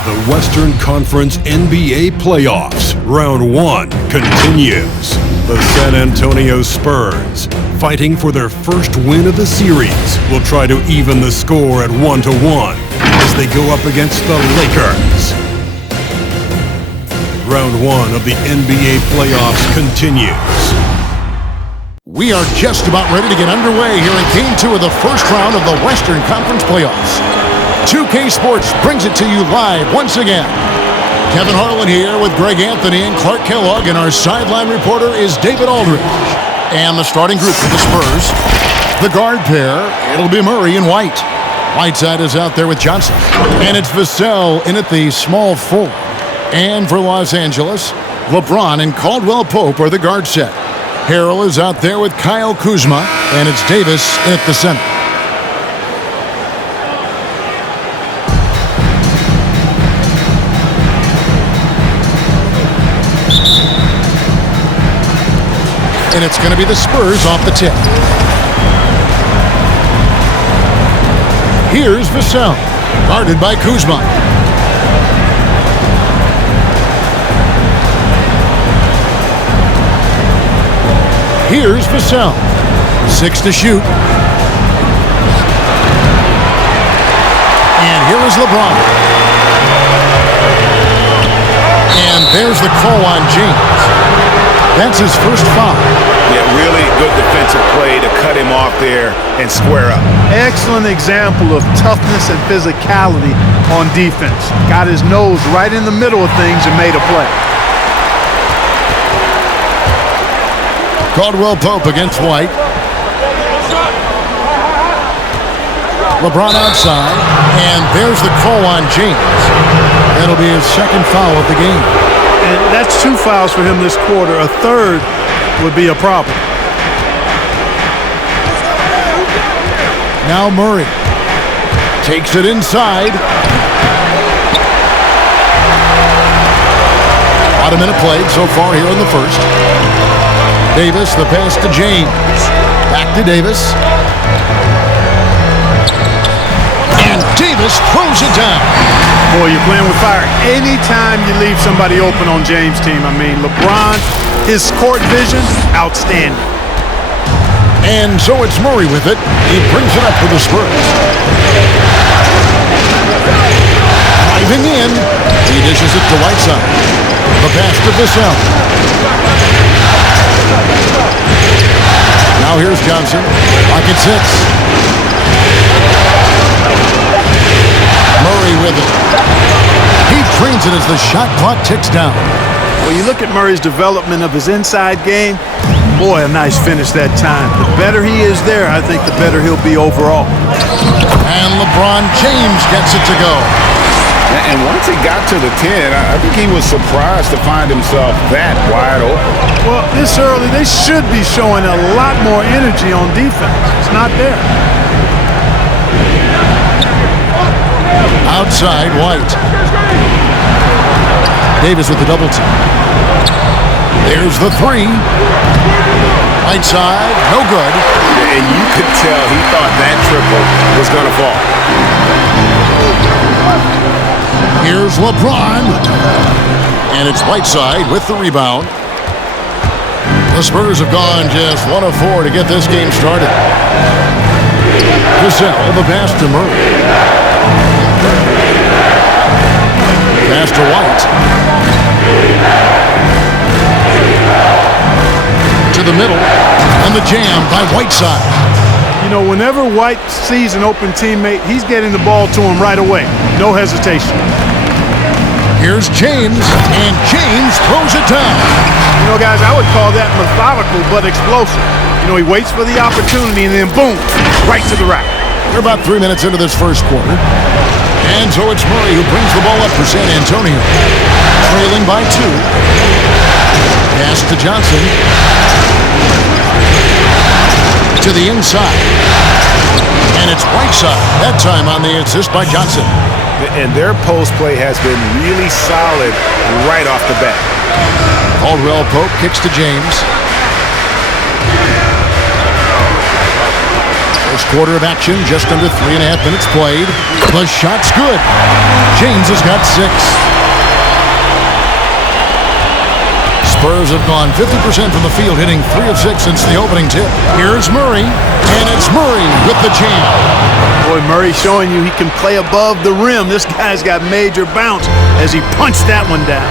The Western Conference NBA playoffs, round 1 continues. The San Antonio Spurs, fighting for their first win of the series, will try to even the score at 1-1 as they go up against the Lakers. Round 1 of the NBA playoffs continues. We are just about ready to get underway here in Game 2 of the first round of the Western Conference playoffs. 2K Sports brings it to you live once again. Kevin Harlan here with Greg Anthony and Clark Kellogg, and our sideline reporter is David Aldridge. And the starting group for the Spurs, the guard pair, it'll be Murray and White. Whiteside is out there with Johnson. And it's Vassell in at the small forward. And for Los Angeles, LeBron and Caldwell Pope are the guard set. Harrell is out there with Kyle Kuzma, and it's Davis in at the center. And it's going to be the Spurs off the tip. Here's Vassell, guarded by Kuzma. Here's Vassell. 6 to shoot. And here is LeBron. And there's the call on James. That's his first foul. Yeah, really good defensive play to cut him off there and square up. Excellent example of toughness and physicality on defense. Got his nose right in the middle of things and made a play. Caldwell Pope against White. LeBron outside, and there's the call on James. That'll be his second foul of the game. And that's 2 fouls for him this quarter. A third would be a problem. Now Murray takes it inside. About a minute played so far here in the first. Davis, the pass to James. Back to Davis. And Davis throws it down. Boy, you're playing with fire. Anytime you leave somebody open on James' team, I mean, LeBron, his court vision, outstanding. And so it's Murray with it. He brings it up for the Spurs. Driving in. He dishes it to Whiteside. The pass to Vassell. Now here's Johnson. Pocket 6. Murray with it. He trains it as the shot clock ticks down. When you look at Murray's development of his inside game, boy, a nice finish that time. The better he is there, I think the better he'll be overall. And LeBron James gets it to go. And once he got to the 10, I think he was surprised to find himself that wide open. Well, this early, they should be showing a lot more energy on defense. It's not there. Outside, White. Davis with the double team. There's the 3. Whiteside, no good. And you could tell he thought that triple was going to fall. Here's LeBron. And it's Whiteside with the rebound. The Spurs have gone just 1 of 4 to get this game started. Vassell, the pass to Murray. Pass to White. To the middle. And the jam by Whiteside. You know, whenever White sees an open teammate, he's getting the ball to him right away. No hesitation. Here's James, and James throws it down. You know, guys, I would call that methodical but explosive. You know, he waits for the opportunity and then boom, right to the rack. We're about 3 minutes into this first quarter. And so it's Murray who brings the ball up for San Antonio. Trailing by 2. Pass to Johnson. To the inside. And it's Whiteside, that time on the assist by Johnson. And their post play has been really solid right off the bat. Caldwell Pope kicks to James. First quarter of action, just under 3.5 minutes played. The shot's good. James has got 6. Spurs have gone 50% from the field, hitting 3 of 6 since the opening tip. Here's Murray, and it's Murray with the jam. Boy, Murray showing you he can play above the rim. This guy's got major bounce as he punched that one down.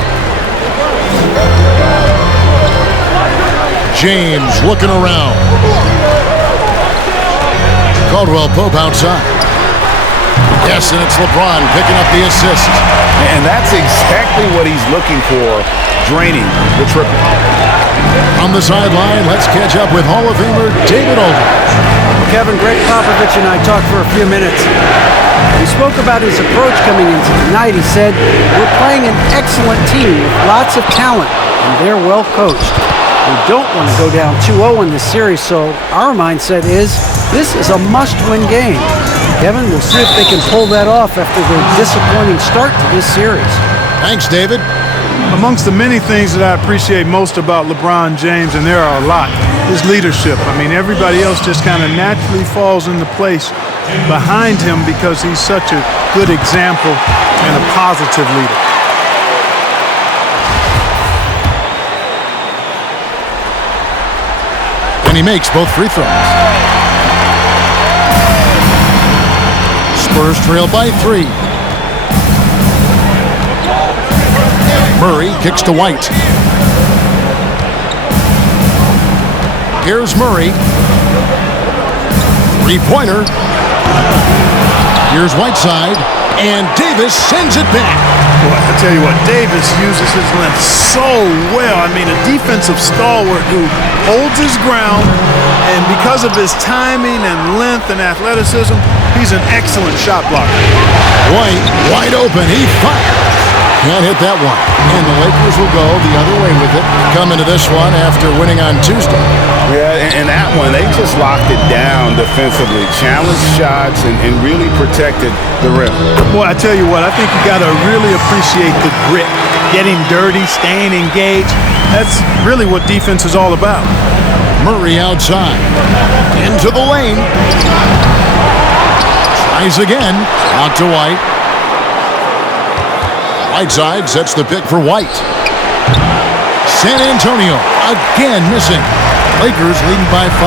James looking around. Caldwell Pope outside. Yes, and it's LeBron picking up the assist. And that's exactly what he's looking for, draining the triple. On the sideline, let's catch up with Hall of Famer David Aldridge. Kevin, Greg Popovich and I talked for a few minutes. We spoke about his approach coming into tonight. He said, we're playing an excellent team with lots of talent, and they're well coached. We don't want to go down 2-0 in this series, so our mindset is this is a must-win game. Kevin, we'll see if they can pull that off after their disappointing start to this series. Thanks, David. Amongst the many things that I appreciate most about LeBron James, and there are a lot, is leadership. I mean, everybody else just kind of naturally falls into place behind him because he's such a good example and a positive leader. And he makes both free throws. Spurs trail by 3. Murray kicks to White. Here's Murray. Three-pointer. Here's Whiteside. And Davis sends it back. Boy, I tell you what, Davis uses his length so well. I mean, a defensive stalwart who holds his ground, and because of his timing and length and athleticism, he's an excellent shot blocker. White, wide open. He fires. Can't hit that one. And the Lakers will go the other way with it. Come into this one after winning on Tuesday. Yeah, and that one, they just locked it down defensively. Challenged shots and really protected the rim. Boy, I tell you what, I think you got to really appreciate the grit. Getting dirty, staying engaged. That's really what defense is all about. Murray outside. Into the lane. Tries again. Out to White. Whiteside sets the pick for White. San Antonio again missing. Lakers leading by 5.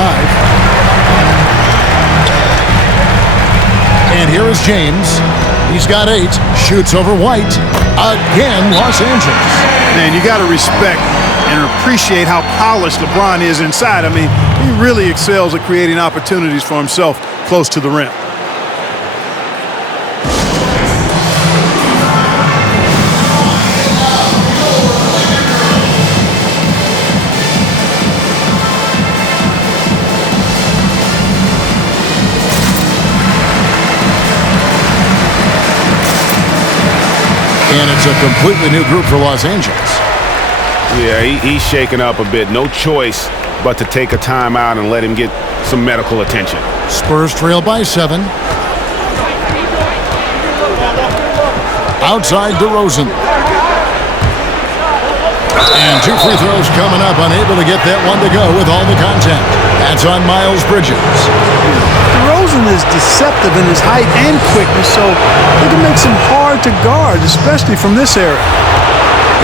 And here is James. He's got 8. Shoots over White. Again, Los Angeles. Man, you got to respect and appreciate how polished LeBron is inside. I mean, he really excels at creating opportunities for himself close to the rim. And it's a completely new group for Los Angeles. Yeah, he's shaken up a bit. No choice but to take a timeout and let him get some medical attention. Spurs trail by 7. Outside DeRozan. And 2 free throws coming up. Unable to get that one to go with all the contact. That's on Miles Bridges. DeRozan is deceptive in his height and quickness, so it can make him hard to guard, especially from this area.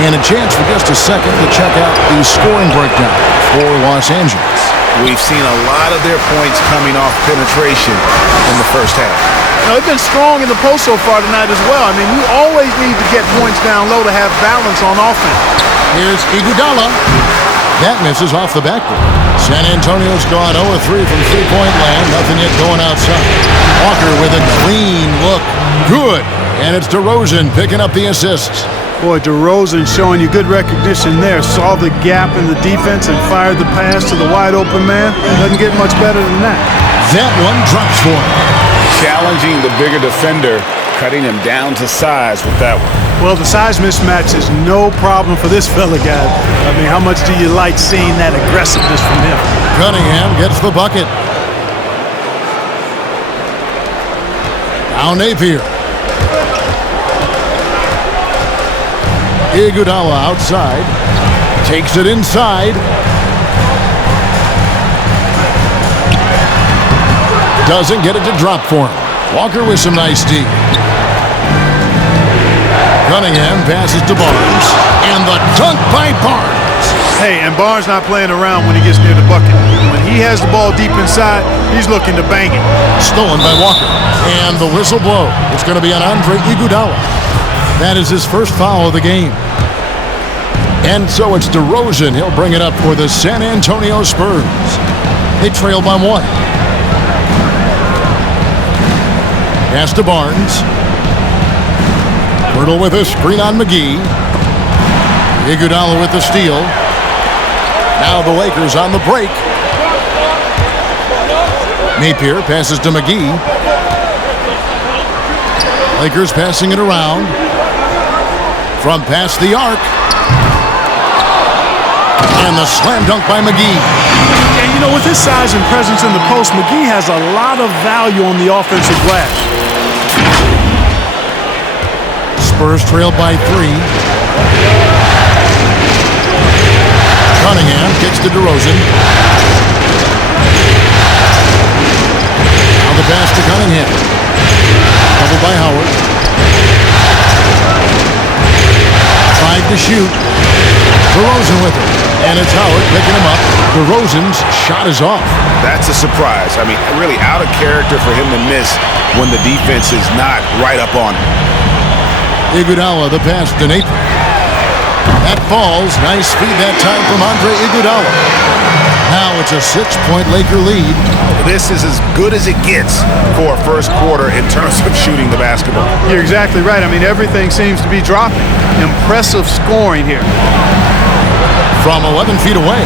And a chance for just a second to check out the scoring breakdown for Los Angeles. We've seen a lot of their points coming off penetration in the first half. Now, they've been strong in the post so far tonight as well. I mean, you always need to get points down low to have balance on offense. Here's Iguodala. That misses off the backboard. San Antonio's gone 0-3 from three-point land. Nothing yet going outside. Walker with a clean look. Good. And it's DeRozan picking up the assists. Boy, DeRozan showing you good recognition there. Saw the gap in the defense and fired the pass to the wide-open man. Doesn't get much better than that. That one drops for him. Challenging the bigger defender, cutting him down to size with that one. Well, the size mismatch is no problem for this fella, guy. I mean, how much do you like seeing that aggressiveness from him? Cunningham gets the bucket. Now Napier. Iguodala outside. Takes it inside. Doesn't get it to drop for him. Walker with some nice D. Cunningham passes to Barnes. And the dunk by Barnes. Hey, and Barnes not playing around when he gets near the bucket. When he has the ball deep inside, he's looking to bang it. Stolen by Walker. And the whistle blow. It's going to be on Andre Iguodala. That is his first foul of the game. And so it's DeRozan. He'll bring it up for the San Antonio Spurs. They trail by 1. Pass to Barnes. Pirtle with a screen on McGee. Iguodala with the steal. Now the Lakers on the break. Napier passes to McGee. Lakers passing it around. From past the arc. And the slam dunk by McGee. And you know, with his size and presence in the post, McGee has a lot of value on the offensive glass. Spurs trail by 3. Cunningham kicks to DeRozan. Now the pass to Cunningham. Doubled by Howard. 5 to shoot. DeRozan with it. And it's Howard picking him up. DeRozan's shot is off. That's a surprise. I mean, really out of character for him to miss when the defense is not right up on him. Iguodala, the pass to Napier. That falls. Nice feed that time from Andre Iguodala. Now it's a 6-point Laker lead. This is as good as it gets for a first quarter in terms of shooting the basketball. You're exactly right. I mean, everything seems to be dropping. Impressive scoring here. From 11 feet away,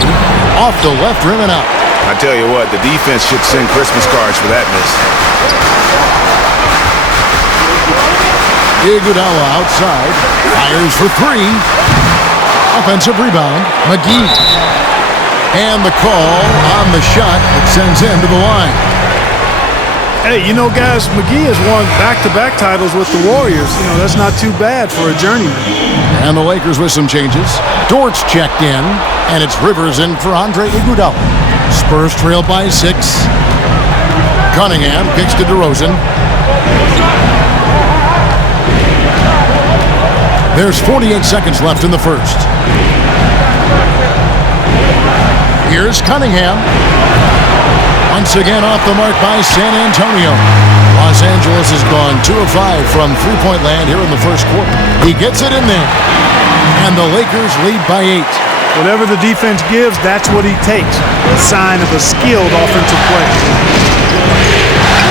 off the left rim and out. I tell you what, the defense should send Christmas cards for that miss. Iguodala outside, fires for 3. Offensive rebound, McGee. And the call on the shot that sends him to the line. Hey, you know, guys, McGee has won back-to-back titles with the Warriors. You know, that's not too bad for a journeyman. And the Lakers with some changes. Dortz checked in, and it's Rivers in for Andre Iguodala. Spurs trail by 6. Cunningham kicks to DeRozan. There's 48 seconds left in the first. Here's Cunningham. Once again off the mark by San Antonio. Los Angeles has gone 2 of 5 from three-point land here in the first quarter. He gets it in there. And the Lakers lead by 8. Whatever the defense gives, that's what he takes. A sign of a skilled offensive player.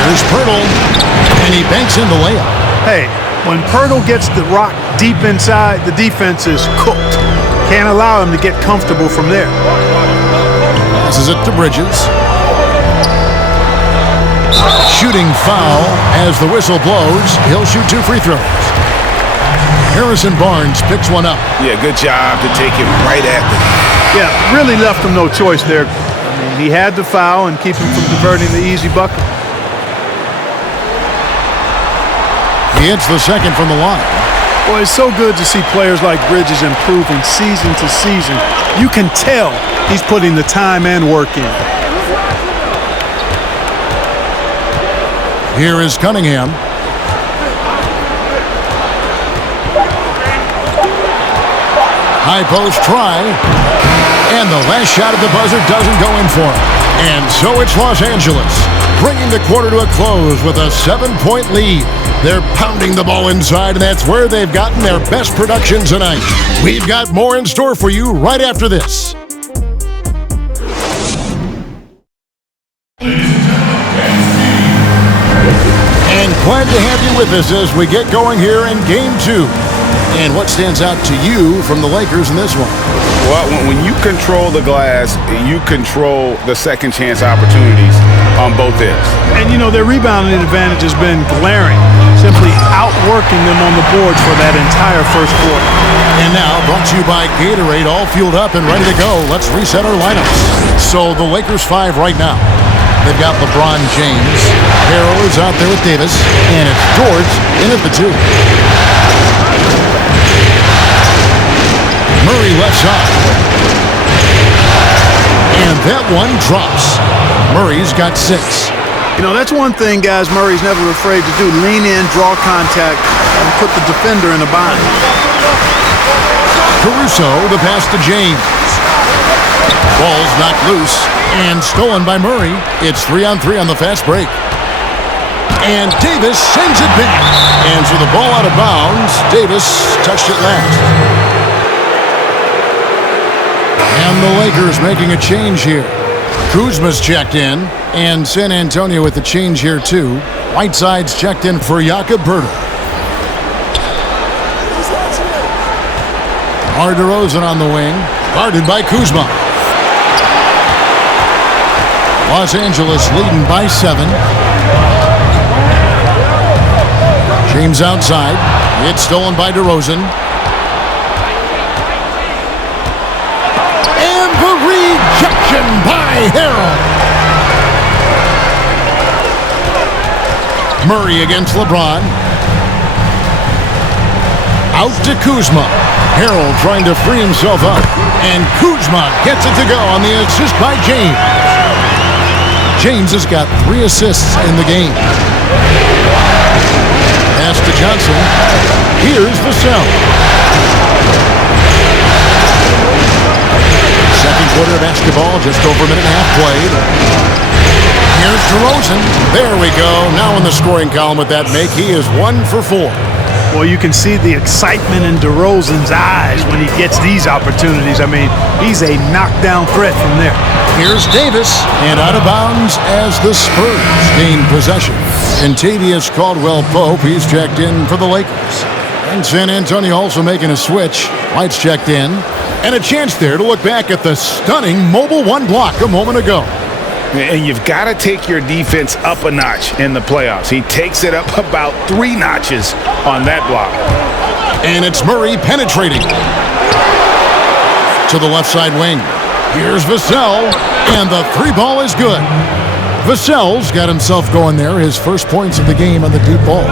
Here's Pirtle. And he banks in the layup. Hey, when Pirtle gets the rock deep inside, the defense is cooked. Can't allow him to get comfortable from there. Passes it to Bridges. Shooting foul as the whistle blows. He'll shoot 2 free throws. Harrison Barnes picks one up. Yeah, good job to take him right at them. Yeah, really left him no choice there. I mean, he had to foul and keep him from diverting the easy bucket. He hits the second from the line. Boy, it's so good to see players like Bridges improving season to season. You can tell he's putting the time and work in. Here is Cunningham. High post try. And the last shot at the buzzer doesn't go in for him. And so it's Los Angeles, bringing the quarter to a close with a 7-point lead. They're pounding the ball inside, and that's where they've gotten their best production tonight. We've got more in store for you right after this. And glad to have you with us as we get going here in Game 2. And what stands out to you from the Lakers in this one? Well, when you control the glass, you control the second chance opportunities on both ends. And, you know, their rebounding advantage has been glaring, simply outworking them on the boards for that entire first quarter. And now, brought to you by Gatorade, all fueled up and ready to go. Let's reset our lineups. So the Lakers 5 right now. They've got LeBron James. Harrell is out there with Davis. And it's George in at the 2. Murray left side. And that one drops. Murray's got 6. You know, that's one thing, guys, Murray's never afraid to do. Lean in, draw contact, and put the defender in a bind. Caruso, the pass to James. Ball's knocked loose and stolen by Murray. It's 3-on-3 on the fast break. And Davis sends it back. And so the ball out of bounds. Davis touched it last. And the Lakers making a change here. Kuzma's checked in. And San Antonio with the change here too. Whiteside's checked in for Jakob Poeltl. DeRozan on the wing. Guarded by Kuzma. Los Angeles leading by 7. James outside. It's stolen by DeRozan. And the rejection by Harrell. Murray against LeBron. Out to Kuzma. Harrell trying to free himself up. And Kuzma gets it to go on the assist by James. James has got 3 assists in the game. Pass to Johnson. Here's Vassell. Second quarter of basketball, just over a minute and a half played. Here's DeRozan. There we go. Now in the scoring column with that make, he is 1 for 4. Well, you can see the excitement in DeRozan's eyes when he gets these opportunities. I mean, he's a knockdown threat from there. Here's Davis, and out of bounds as the Spurs gain possession. Kentavious Caldwell-Pope, he's checked in for the Lakers. And San Antonio also making a switch. White's checked in. And a chance there to look back at the stunning mobile 1 block a moment ago. And you've got to take your defense up a notch in the playoffs. He takes it up about 3 notches on that block. And it's Murray penetrating to the left side wing. Here's Vassell, and the 3 ball is good. Vassell's got himself going there, his first points of the game on the deep ball.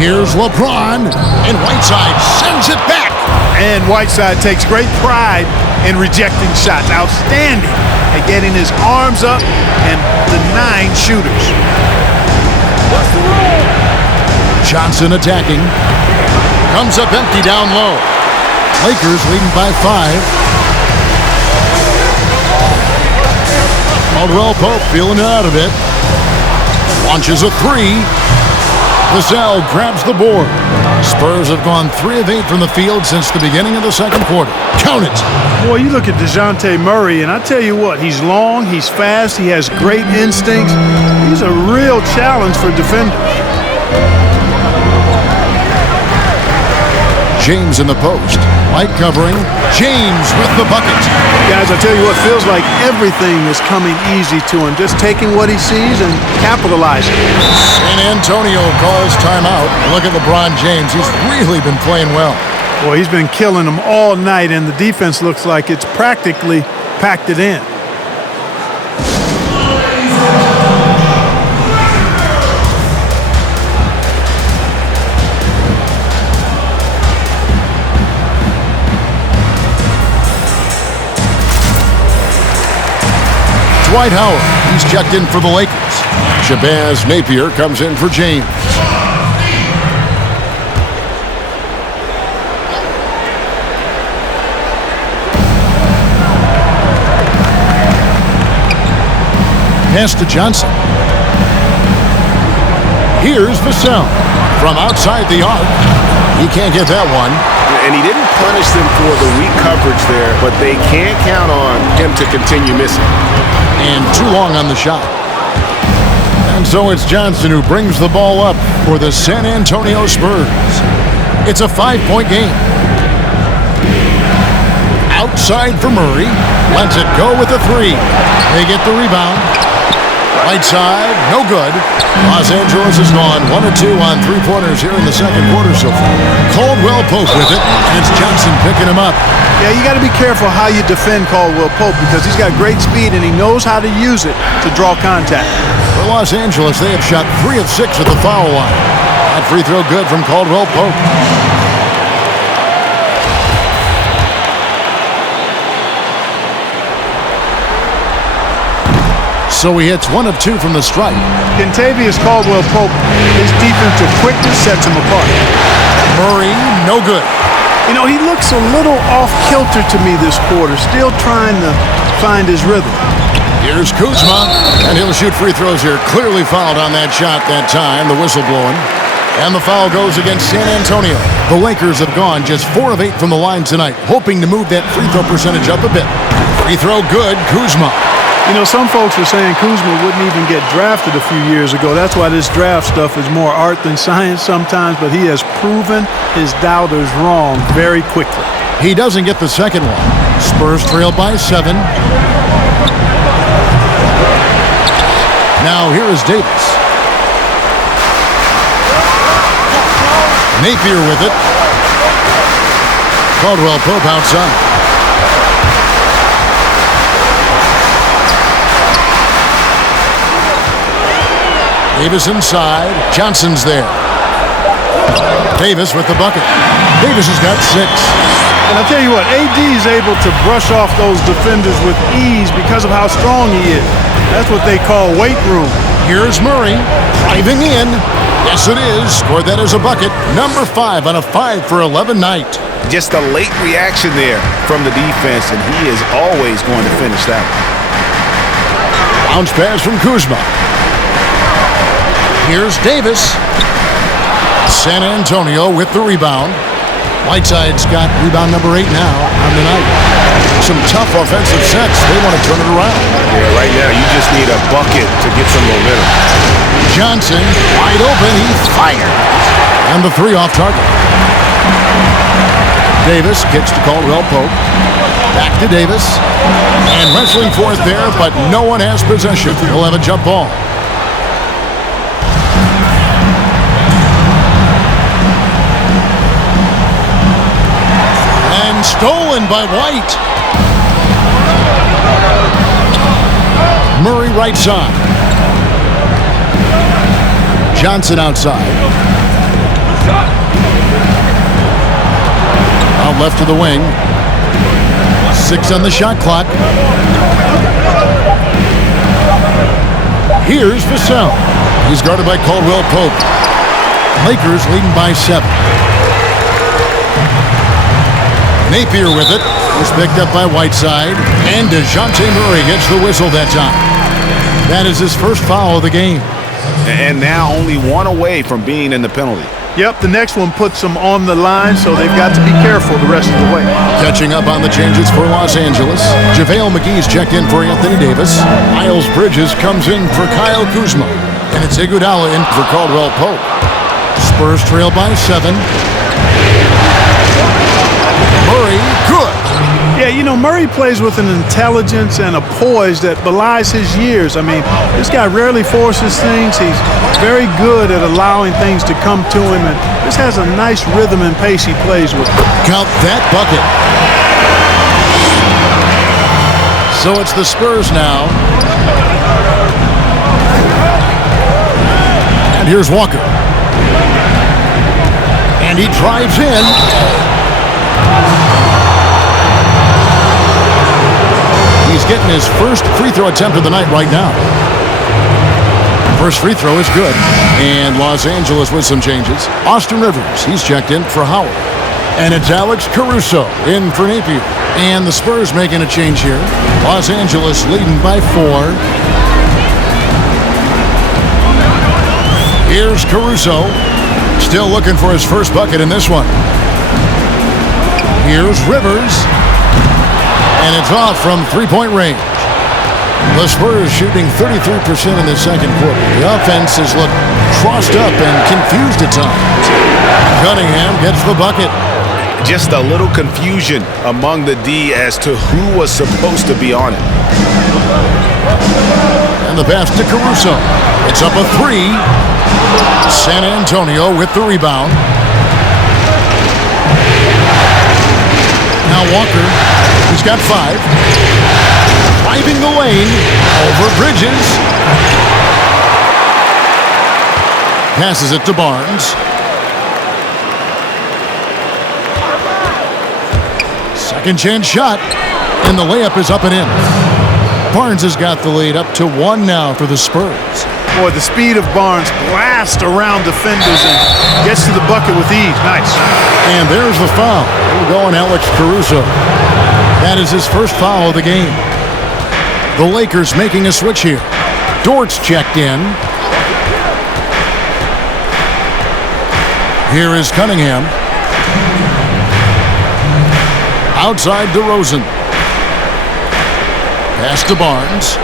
Here's LeBron, and Whiteside sends it back. And Whiteside takes great pride in rejecting shots. Outstanding at getting his arms up and denying shooters. Johnson attacking. Comes up empty down low. Lakers leading by 5. Caldwell-Pope feeling it out a bit. Launches a 3. Vassell grabs the board. Spurs have gone 3 of 8 from the field since the beginning of the second quarter. Count it. Boy, you look at DeJounte Murray, and I tell you what, he's long, he's fast, he has great instincts. He's a real challenge for defenders. James in the post. White covering. James with the bucket. Guys, I tell you what, feels like everything is coming easy to him. Just taking what he sees and capitalizing. San Antonio calls timeout. Look at LeBron James. He's really been playing well. Boy, he's been killing them all night, and the defense looks like it's practically packed it in. Dwight Howard, he's checked in for the Lakers. Shabazz Napier comes in for James. Pass to Johnson. Here's Vassell from outside the arc. He can't get that one. And he didn't punish them for the weak coverage there, but they can't count on him to continue missing. And too long on the shot. And so it's Johnson who brings the ball up for the San Antonio Spurs. It's a 5-point game. Outside for Murray. Lets it go with a 3. They get the rebound. Right side, no good. Los Angeles has gone 1 of 2 on 3-pointers here in the second quarter so far. Caldwell-Pope with it, and it's Johnson picking him up. Yeah, you got to be careful how you defend Caldwell-Pope because he's got great speed and he knows how to use it to draw contact. For Los Angeles, they have shot 3 of 6 at the foul line. That free throw good from Caldwell-Pope. So he hits 1 of 2 from the stripe. Kentavious Caldwell-Pope, his defensive quickness sets him apart. Murray, no good. You know, he looks a little off-kilter to me this quarter, still trying to find his rhythm. Here's Kuzma, and he'll shoot free throws here. Clearly fouled on that shot that time, the whistle blowing. And the foul goes against San Antonio. The Lakers have gone just 4 of 8 from the line tonight, hoping to move that free throw percentage up a bit. Free throw good, Kuzma. You know, some folks were saying Kuzma wouldn't even get drafted a few years ago. That's why this draft stuff is more art than science sometimes, but he has proven his doubters wrong very quickly. He doesn't get the second one. Spurs trail by 7. Now here is Davis. Napier with it. Caldwell-Pope outside. Davis inside. Johnson's there. Davis with the bucket. Davis has got 6. And I'll tell you what, AD is able to brush off those defenders with ease because of how strong he is. That's what they call weight room. Here's Murray driving in. Yes, it is. Scored that as a bucket. Number 5 on a 5 for 11 night. Just a late reaction there from the defense, and he is always going to finish that one. Bounce pass from Kuzma. Here's Davis. San Antonio with the rebound. Whiteside's got rebound number 8 now on the night. Some tough offensive sets. They want to turn it around. Yeah, right now you just need a bucket to get some momentum. Johnson wide open. He fired. And the 3 off target. Davis gets to Caldwell-Pope. Back to Davis. And wrestling for it there, but no one has possession. He'll have a jump ball. And stolen by White. Murray right side. Johnson outside. Out left to the wing. 6 on the shot clock. Here's Vassell. He's guarded by Caldwell-Pope. Lakers leading by 7. Napier with it. Was picked up by Whiteside. And DeJounte Murray gets the whistle that time. That is his first foul of the game. And now only 1 away from being in the penalty. Yep, the next one puts them on the line, so they've got to be careful the rest of the way. Catching up on the changes for Los Angeles. JaVale McGee's checked in for Anthony Davis. Miles Bridges comes in for Kyle Kuzma. And it's Iguodala in for Caldwell-Pope. Spurs trail by 7. Murray, good. Yeah, you know, Murray plays with an intelligence and a poise that belies his years. I mean, this guy rarely forces things. He's very good at allowing things to come to him, and this has a nice rhythm and pace he plays with. Count that bucket. So it's the Spurs now. And here's Walker. And he drives in. He's getting his first free throw attempt of the night right now. First free throw is good. And Los Angeles with some changes. Austin Rivers, he's checked in for Howard. And it's Alex Caruso in for Napier. And the Spurs making a change here. Los Angeles leading by 4. Here's Caruso. Still looking for his first bucket in this one. Here's Rivers. And it's off from three-point range. The Spurs shooting 33% in the second quarter. The offense has looked crossed up and confused at times. Cunningham gets the bucket. Just a little confusion among the D as to who was supposed to be on it. And the pass to Caruso. It's up a 3. San Antonio with the rebound. Now Walker, he's got 5. Driving the lane, over Bridges. Passes it to Barnes. Second chance shot, and the layup is up and in. Barnes has got the lead up to 1 now for the Spurs. Boy, the speed of Barnes blasts around defenders and gets to the bucket with ease. Nice. And there's the foul. We're going Alex Caruso. That is his first foul of the game. The Lakers making a switch here. Dort's checked in. Here is Cunningham. Outside DeRozan. Pass to Barnes.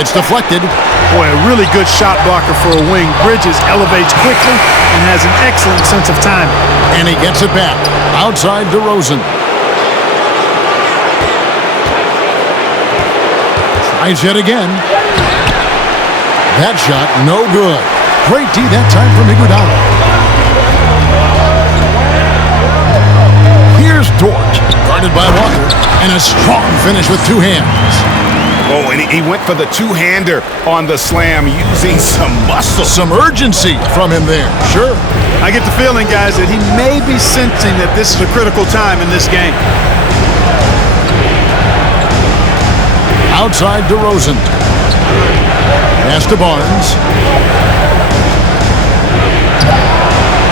It's deflected. Boy, a really good shot blocker for a wing. Bridges elevates quickly and has an excellent sense of timing. And he gets it back. Outside DeRozan. Tries yet again. That shot, no good. Great D that time from Iguodala. Here's Dort, guarded by Walker, and a strong finish with 2 hands. Oh, and he went for the two-hander on the slam using some muscle. Some urgency from him there, sure. I get the feeling, guys, that he may be sensing that this is a critical time in this game. Outside DeRozan. Pass to Barnes.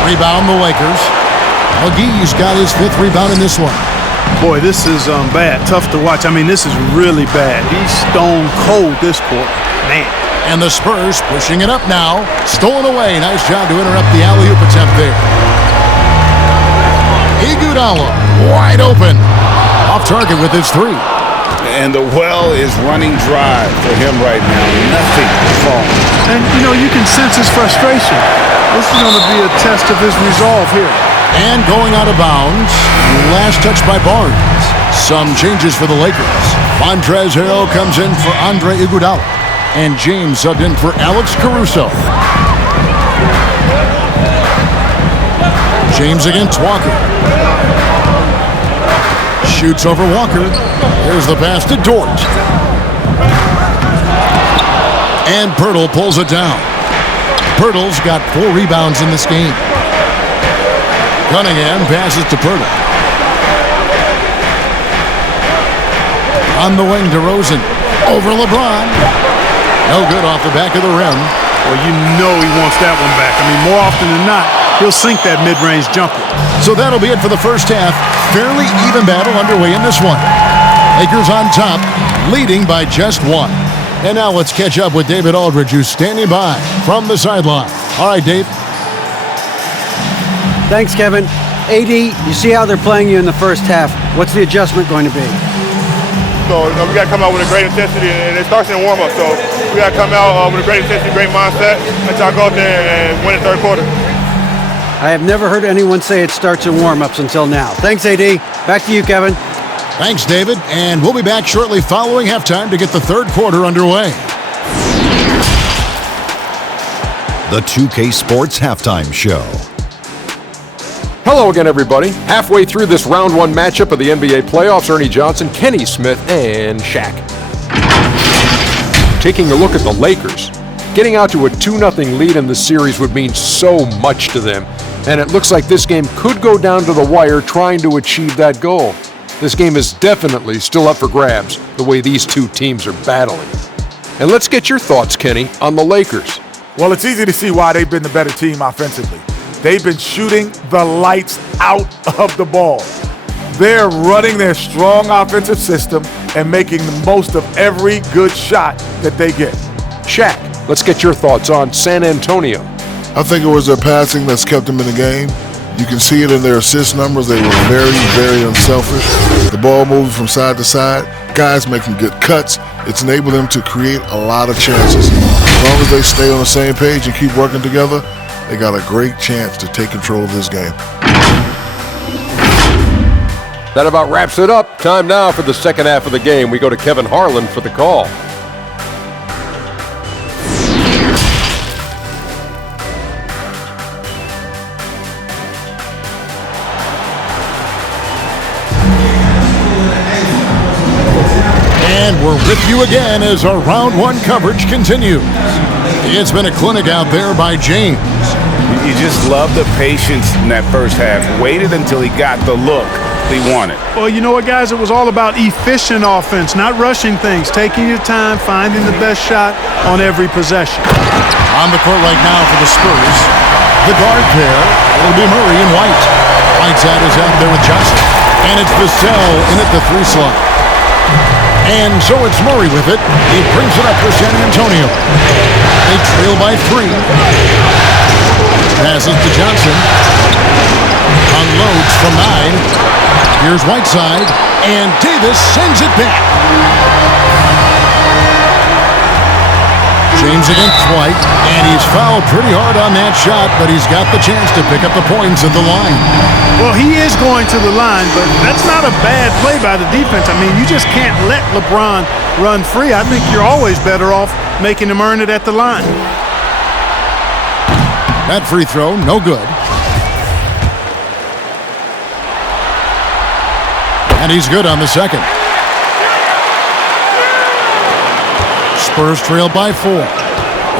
Rebound the Lakers. McGee's got his 5th rebound in this one. Boy, this is bad. Tough to watch. I mean, this is really bad. He's stone cold this quarter. Man. And the Spurs pushing it up now. Stolen away. Nice job to interrupt the alley-oop attempt there. Iguodala wide open. Off target with his 3. And the well is running dry for him right now. Nothing to fall. And, you know, you can sense his frustration. This is going to be a test of his resolve here. And going out of bounds. Last touch by Barnes. Some changes for the Lakers. Montrezl Harrell comes in for Andre Iguodala. And James subbed in for Alex Caruso. James against Walker. Shoots over Walker. There's the pass to Dort. And Pirtle pulls it down. Pirtle's got 4 rebounds in this game. Cunningham passes to Pirtle. On the wing, DeRozan. Over LeBron. No good off the back of the rim. Well, you know he wants that one back. I mean, more often than not, he'll sink that mid-range jumper. So that'll be it for the first half. Fairly even battle underway in this one. Lakers on top, leading by just 1. And now let's catch up with David Aldridge, who's standing by from the sideline. All right, Dave. Thanks, Kevin. AD, you see how they're playing you in the first half. What's the adjustment going to be? So we got to come out with a great intensity, and it starts in warm-up. So we got to come out with a great intensity, great mindset, and try to go out there and win the third quarter. I have never heard anyone say it starts in warm-ups until now. Thanks, AD. Back to you, Kevin. Thanks, David. And we'll be back shortly following halftime to get the third quarter underway. The 2K Sports Halftime Show. Hello again, everybody. Halfway through this round 1 matchup of the NBA playoffs, Ernie Johnson, Kenny Smith, and Shaq. Taking a look at the Lakers. Getting out to a 2-0 lead in the series would mean so much to them, and it looks like this game could go down to the wire trying to achieve that goal. This game is definitely still up for grabs, the way these two teams are battling. And let's get your thoughts, Kenny, on the Lakers. Well, it's easy to see why they've been the better team offensively. They've been shooting the lights out of the ball. They're running their strong offensive system and making the most of every good shot that they get. Shaq, let's get your thoughts on San Antonio. I think it was their passing that's kept them in the game. You can see it in their assist numbers. They were very, very unselfish. The ball moving from side to side. Guys making good cuts. It's enabled them to create a lot of chances. As long as they stay on the same page and keep working together, they got a great chance to take control of this game. That about wraps it up. Time now for the second half of the game. We go to Kevin Harlan for the call. And we're with you again as our round 1 coverage continues. It's been a clinic out there by James. You just love the patience in that first half. Waited until he got the look he wanted. Well, you know what, guys? It was all about efficient offense, not rushing things, taking your time, finding the best shot on every possession. On the court right now for the Spurs, the guard pair, it'll be Murray and White. Whiteside is out there with Johnson. And it's Vassell in at the 3 slot. And so it's Murray with it. He brings it up for San Antonio. They trail by 3. Passes to Johnson. Unloads from 9. Here's Whiteside. And Davis sends it back. James against White, and he's fouled pretty hard on that shot, but he's got the chance to pick up the points at the line. Well, he is going to the line, but that's not a bad play by the defense. I mean, you just can't let LeBron run free. I think you're always better off making him earn it at the line. That free throw, no good. And he's good on the second. Spurs trail by 4.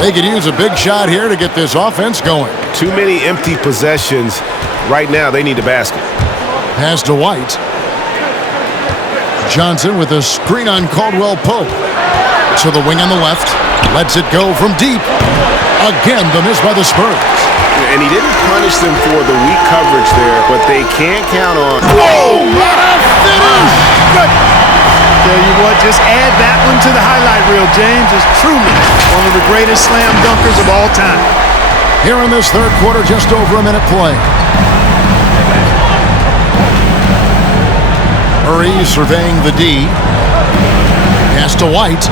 They could use a big shot here to get this offense going. Too many empty possessions. Right now, they need a basket. Pass to White. Johnson with a screen on Caldwell Pope. To the wing on the left. Lets it go from deep. Again, the miss by the Spurs. And he didn't punish them for the weak coverage there, but they can't count on. Whoa, what a finish! Good. Tell you what, just add that one to the highlight reel. James is truly one of the greatest slam dunkers of all time. Here in this third quarter, just over a minute play. Murray surveying the D. Pass to White.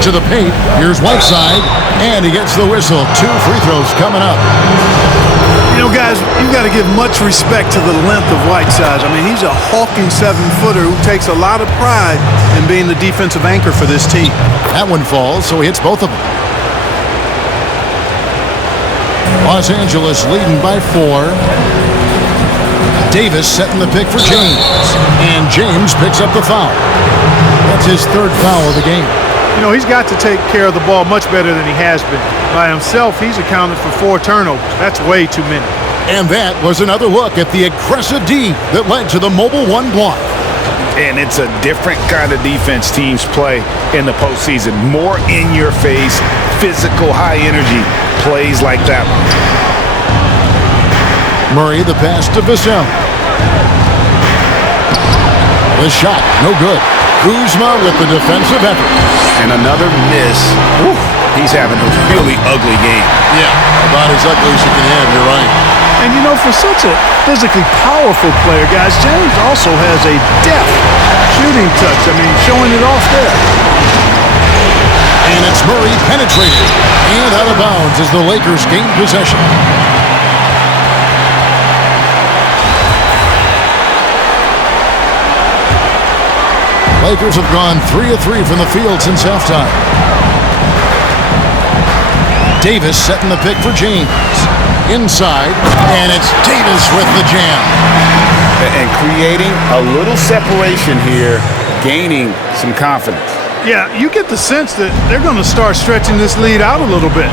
To the paint. Here's Whiteside. And he gets the whistle. 2 free throws coming up. You know, guys, you got to give much respect to the length of Whiteside. I mean, he's a hulking 7-footer who takes a lot of pride in being the defensive anchor for this team. That one falls, so he hits both of them. Los Angeles leading by 4. Davis setting the pick for James. And James picks up the foul. That's his 3rd foul of the game. You know, he's got to take care of the ball much better than he has been. By himself, he's accounted for 4 turnovers. That's way too many. And that was another look at the aggressive D that led to the mobile 1 block. And it's a different kind of defense teams play in the postseason. More in your face, physical, high energy plays like that one. Murray the pass to Vassell. The shot, no good. Kuzma with the defensive effort. And another miss. Ooh, he's having a really ugly game. Yeah, about as ugly as you can have, you're right. And you know, for such a physically powerful player, guys, James also has a deft shooting touch. I mean, showing it off there. And it's Murray penetrating. And out of bounds as the Lakers gain possession. Lakers have gone 3 of 3 from the field since halftime. Davis setting the pick for James. Inside, and it's Davis with the jam. And creating a little separation here, gaining some confidence. Yeah, you get the sense that they're going to start stretching this lead out a little bit.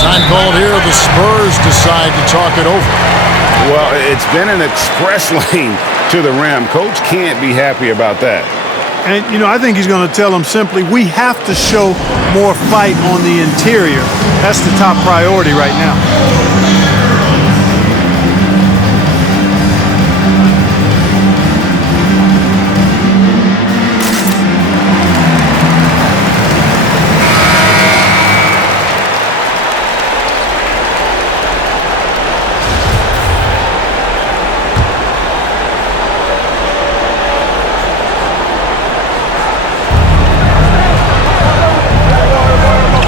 Time called here. The Spurs decide to talk it over. Well, it's been an express lane to the rim. Coach can't be happy about that. And, you know, I think he's going to tell them simply, we have to show more fight on the interior. That's the top priority right now.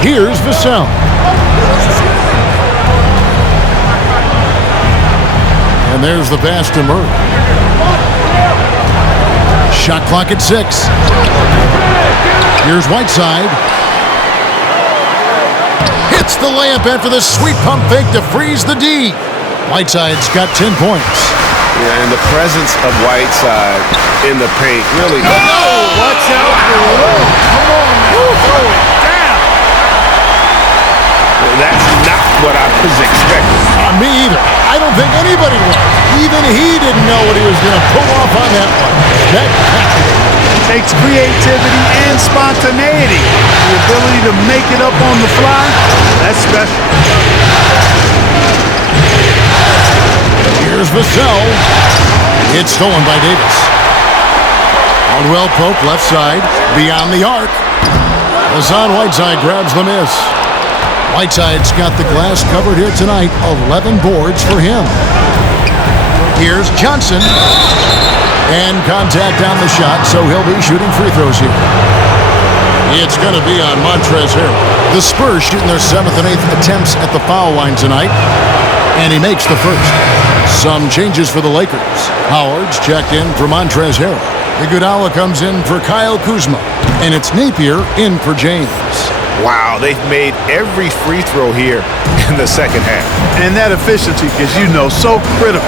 Here's Vassell. And there's the pass to Murray. Shot clock at 6. Here's Whiteside. Hits the layup after the sweet pump fake to freeze the D. Whiteside's got 10 points. Yeah, and the presence of Whiteside in the paint, really. Oh, watch out for the road. Come on, man. Throw it down. don't think anybody was. Even he didn't know what he was going to pull off on that one. Spectacular. Takes creativity and spontaneity. The ability to make it up on the fly, that's special. Here's Vassell. It's stolen by Davis. Caldwell Pope left side, beyond the arc. Hassan Whiteside grabs the miss. Whiteside's got the glass covered here tonight. 11 boards for him. Here's Johnson. And contact on the shot, so he'll be shooting free throws here. It's going to be on Montrezl Harrell. The Spurs shooting their 7th and 8th attempts at the foul line tonight. And he makes the first. Some changes for the Lakers. Howard's checked in for Montrezl Harrell. Iguodala comes in for Kyle Kuzma. And it's Napier in for James. Wow, they've made every free throw here in the second half. And that efficiency, as you know, so critical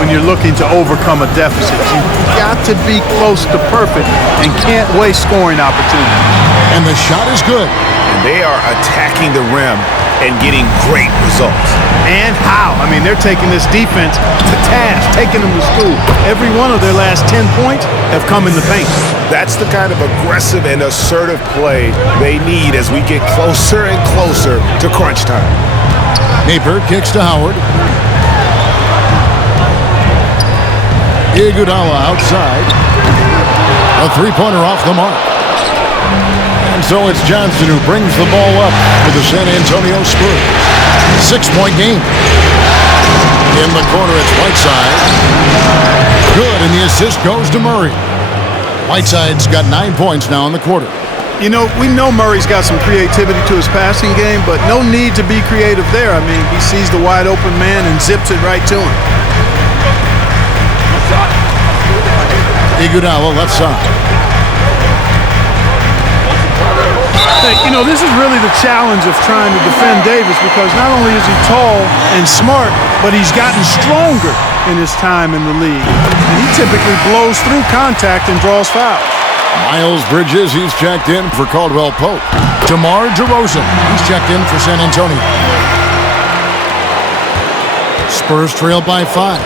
when you're looking to overcome a deficit. You've got to be close to perfect and can't waste scoring opportunities. And the shot is good. And they are attacking the rim and getting great results. And how? I mean, they're taking this defense to task, taking them to school. Every one of their last 10 points have come in the paint. That's the kind of aggressive and assertive play they need as we get closer and closer to crunch time. Napier kicks to Howard. Iguodala outside. A three-pointer off the mark. And so it's Johnson who brings the ball up for the San Antonio Spurs. 6-point game. In the corner, it's Whiteside. Good, and the assist goes to Murray. Whiteside's got 9 points now in the quarter. You know, we know Murray's got some creativity to his passing game, but no need to be creative there. I mean, he sees the wide open man and zips it right to him. Iguodala left side. You know, this is really the challenge of trying to defend Davis, because not only is he tall and smart, but he's gotten stronger in his time in the league. And he typically blows through contact and draws fouls. Miles Bridges, he's checked in for Caldwell Pope. DeMar DeRozan, he's checked in for San Antonio. Spurs trail by 5.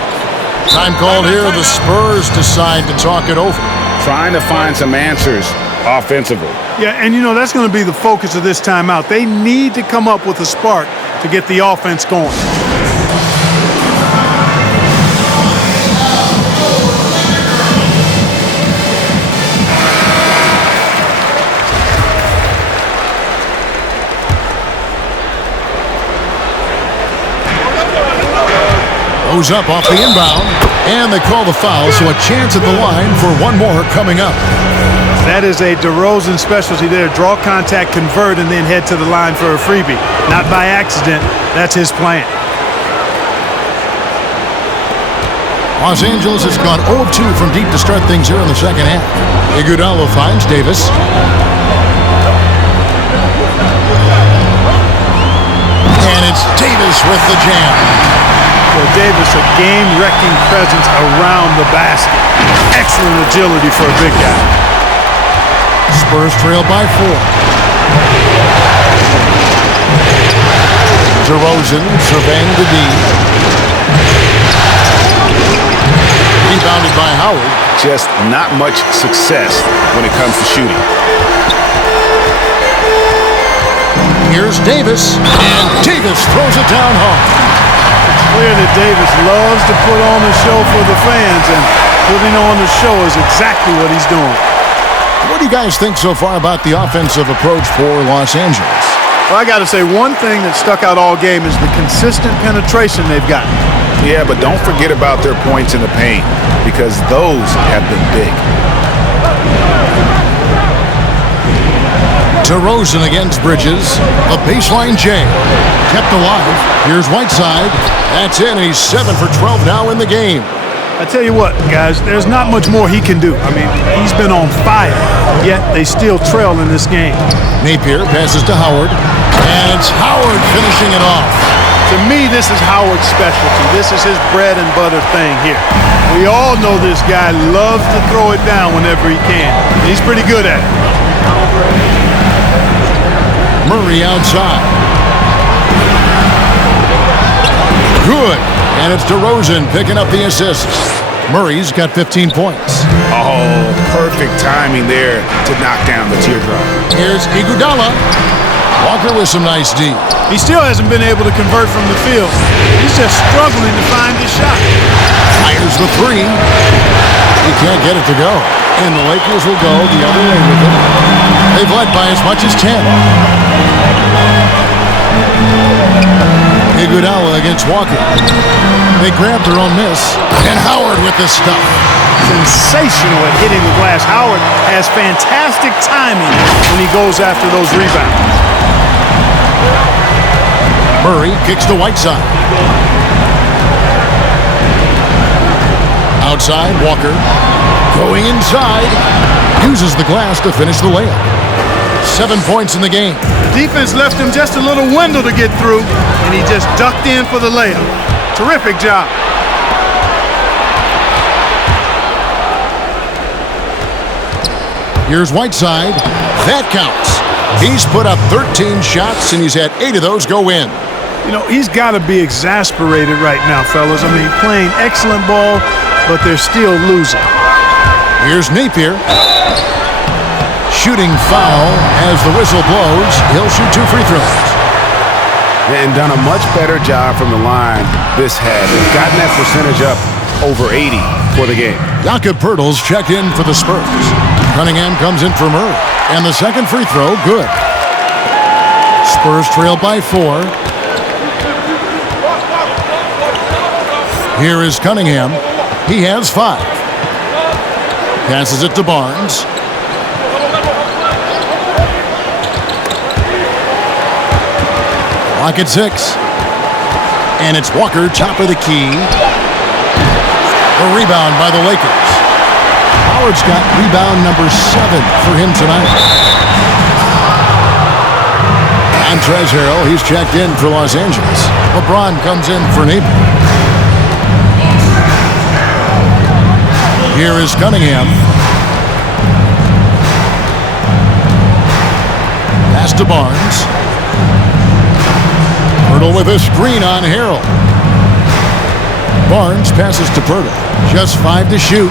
Time called here. The Spurs decide to talk it over. Trying to find some answers offensively. Yeah, and you know, that's going to be the focus of this timeout. They need to come up with a spark to get the offense going. Goes up off the inbound, and they call the foul, so a chance at the line for one more coming up. That is a DeRozan specialty there. Draw contact, convert, and then head to the line for a freebie. Not by accident. That's his plan. Los Angeles has gone 0 of 2 from deep to start things here in the second half. Iguodala finds Davis. And it's Davis with the jam. For Davis, a game-wrecking presence around the basket. Excellent agility for a big guy. Spurs trail by 4. DeRozan surveying the D. Rebounded by Howard. Just not much success when it comes to shooting. Here's Davis, and Davis throws it down home. Clear that Davis loves to put on a show for the fans, and putting on the show is exactly what he's doing. What do you guys think so far about the offensive approach for Los Angeles? Well, I got to say, one thing that stuck out all game is the consistent penetration they've gotten. Yeah, but don't forget about their points in the paint, because those have been big. DeRozan against Bridges. A baseline J. Kept alive. Here's Whiteside. That's in. He's 7 for 12 now in the game. I tell you what, guys, there's not much more he can do. I mean, he's been on fire, yet they still trail in this game. Napier passes to Howard. And it's Howard finishing it off. To me, this is Howard's specialty. This is his bread and butter thing here. We all know this guy loves to throw it down whenever he can. He's pretty good at it. Murray outside. Good. And it's DeRozan picking up the assist. Murray's got 15 points. Oh, perfect timing there to knock down the teardrop. Here's Iguodala. Walker with some nice D. He still hasn't been able to convert from the field. He's just struggling to find his shot. Fires the three. He can't get it to go. And the Lakers will go the other way with it. They've led by as much as 10. Iguodala against Walker. They grab their own miss. And Howard with the stuff. Sensational at hitting the glass. Howard has fantastic timing when he goes after those rebounds. Murray kicks to Whiteside. Outside, Walker. Going inside. Uses the glass to finish the layup. 7 points in the game. Defense left him just a little window to get through, and he just ducked in for the layup. Terrific job. Here's Whiteside. That counts. He's put up 13 shots, and he's had 8 of those go in. You know, he's got to be exasperated right now, fellas. I mean, playing excellent ball, but they're still losing. Here's Napier. Shooting foul as the whistle blows. He'll shoot 2 free throws. And done a much better job from the line this has. They've gotten that percentage up over 80 for the game. Jakob Poeltl's checked in for the Spurs. Cunningham comes in for Murray. And the second free throw, good. Spurs trail by 4. Here is Cunningham. He has 5. Passes it to Barnes. Clock at 6. And it's Walker, top of the key. A rebound by the Lakers. Howard's got rebound number 7 for him tonight. Montrezl Harrell, he's checked in for Los Angeles. LeBron comes in for Napier. Here is Cunningham. Pass to Barnes. Poeltl with a screen on Harrell. Barnes passes to Poeltl. Just 5 to shoot.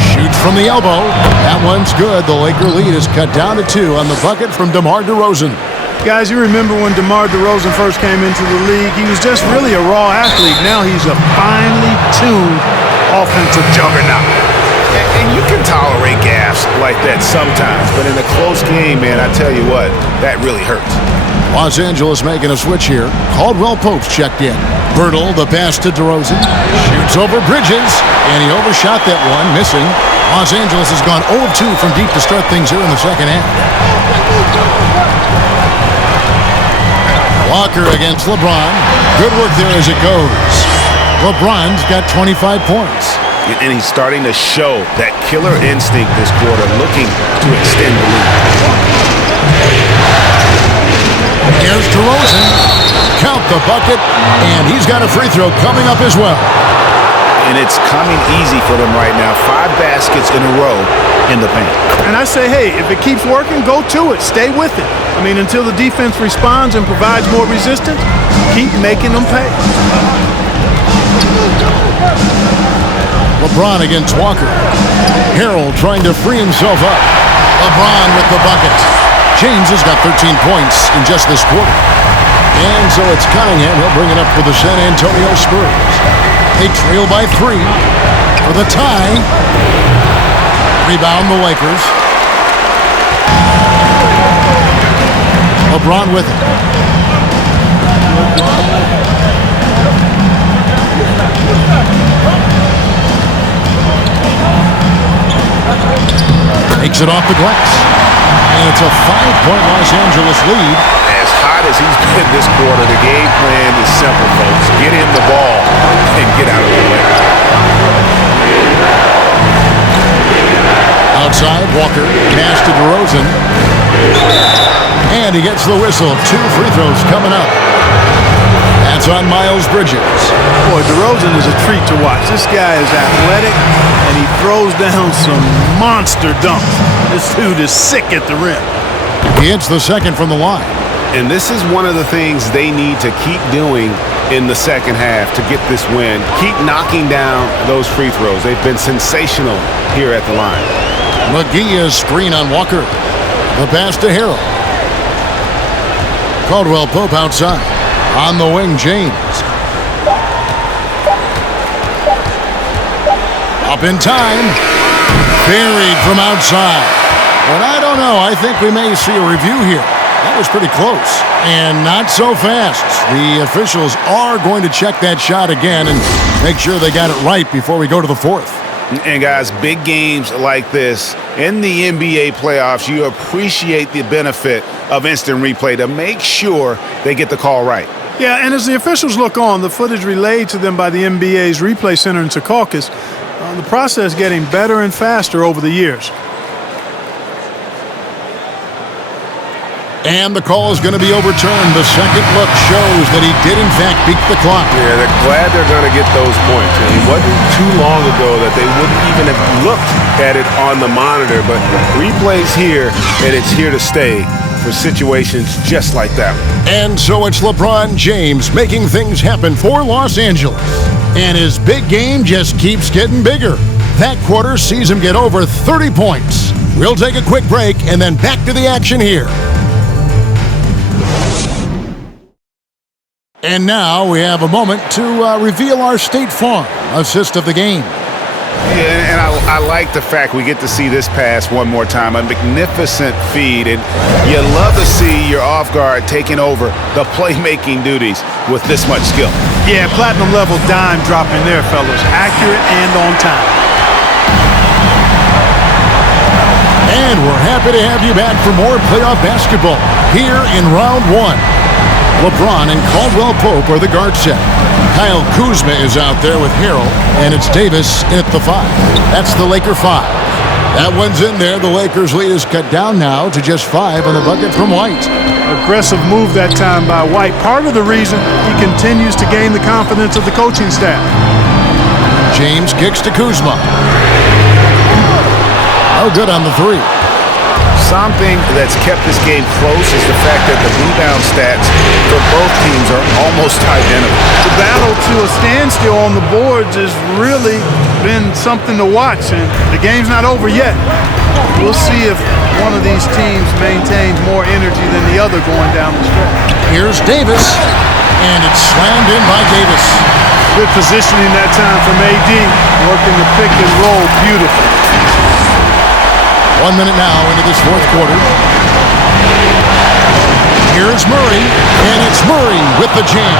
Shoots from the elbow. That one's good. The Laker lead is cut down to 2 on the bucket from DeMar DeRozan. Guys, you remember when DeMar DeRozan first came into the league, he was just really a raw athlete. Now he's a finely tuned offensive juggernaut. And you can tolerate gaffes like that sometimes, but in a close game, man, I tell you what, that really hurts. Los Angeles making a switch here. Caldwell Pope's checked in. Poeltl, the pass to DeRozan. Shoots over Bridges, and he overshot that one, missing. Los Angeles has gone 0 of 2 from deep to start things here in the second half. Walker against LeBron. Good work there as it goes. LeBron's got 25 points. And he's starting to show that killer instinct this quarter, looking to extend the lead. Here's DeRozan. Count the bucket, and he's got a free throw coming up as well. And it's coming easy for them right now. 5 baskets in a row in the paint. And I say, hey, if it keeps working, go to it. Stay with it. I mean, until the defense responds and provides more resistance, keep making them pay. LeBron against Walker. Harrell trying to free himself up. LeBron with the bucket. James has got 13 points in just this quarter. And so it's Cunningham. He'll bring it up for the San Antonio Spurs. They trail by 3 for the tie. Rebound the Lakers. LeBron with it. Takes it off the glass. And it's a 5-point Los Angeles lead. As hot as he's been this quarter, the game plan is simple, folks. Get him the ball and get out of the way. Outside, Walker. Pass to DeRozan. And he gets the whistle. 2 free throws coming up. That's on Miles Bridges. Boy, DeRozan is a treat to watch. This guy is athletic, and he throws down some monster dunks. This dude is sick at the rim. He hits the second from the line. And this is one of the things they need to keep doing in the second half to get this win. Keep knocking down those free throws. They've been sensational here at the line. McGee is screen on Walker. The pass to Harrell. Caldwell Pope outside. On the wing, James. Up in time. Buried from outside. But I don't know. I think we may see a review here. That was pretty close. And not so fast. The officials are going to check that shot again and make sure they got it right before we go to the fourth. And guys, big games like this in the NBA playoffs, you appreciate the benefit of instant replay to make sure they get the call right. Yeah, and as the officials look on, the footage relayed to them by the NBA's replay center in Secaucus, the process getting better and faster over the years. And the call is going to be overturned. The second look shows that he did, in fact, beat the clock. Yeah, they're glad they're going to get those points. And it wasn't too long ago that they wouldn't even have looked at it on the monitor. But replay's here, and it's here to stay for situations just like that. And so it's LeBron James making things happen for Los Angeles. And his big game just keeps getting bigger. That quarter sees him get over 30 points. We'll take a quick break and then back to the action here. And now we have a moment to reveal our State Farm assist of the game. Yeah, and I like the fact we get to see this pass one more time. A magnificent feed, and you love to see your off guard taking over the playmaking duties with this much skill. Yeah, platinum level dime dropping there, fellas. Accurate and on time. And we're happy to have you back for more playoff basketball here in round one. LeBron and Caldwell Pope are the guard set. Kyle Kuzma is out there with Harrell, and it's Davis in at the 5. That's the Laker 5. That one's in there. The Lakers' lead is cut down now to just 5 on the bucket from White. Aggressive move that time by White. Part of the reason he continues to gain the confidence of the coaching staff. James kicks to Kuzma. Oh, good on the 3. Something that's kept this game close is the fact that the rebound stats for both teams are almost identical. The battle to a standstill on the boards has really been something to watch, and the game's not over yet. We'll see if one of these teams maintains more energy than the other going down the stretch. Here's Davis, and it's slammed in by Davis. Good positioning that time from AD, working the pick and roll beautifully. 1 minute now into this fourth quarter. Here's Murray, and it's Murray with the jam.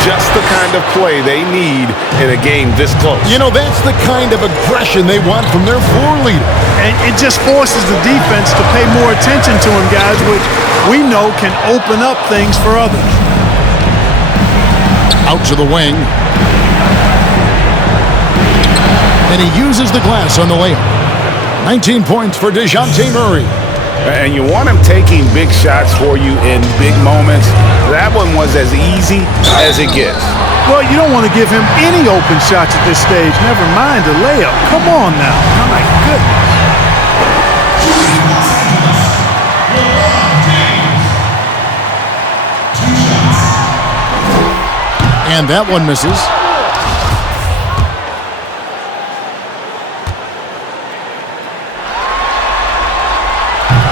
Just the kind of play they need in a game this close. You know, that's the kind of aggression they want from their floor leader. And it just forces the defense to pay more attention to him, guys, which we know can open up things for others. Out to the wing. And he uses the glass on the layup. 19 points for DeJounte Murray. And you want him taking big shots for you in big moments. That one was as easy as it gets. Well, you don't want to give him any open shots at this stage. Never mind a layup. Come on now. Oh, my goodness. And that one misses.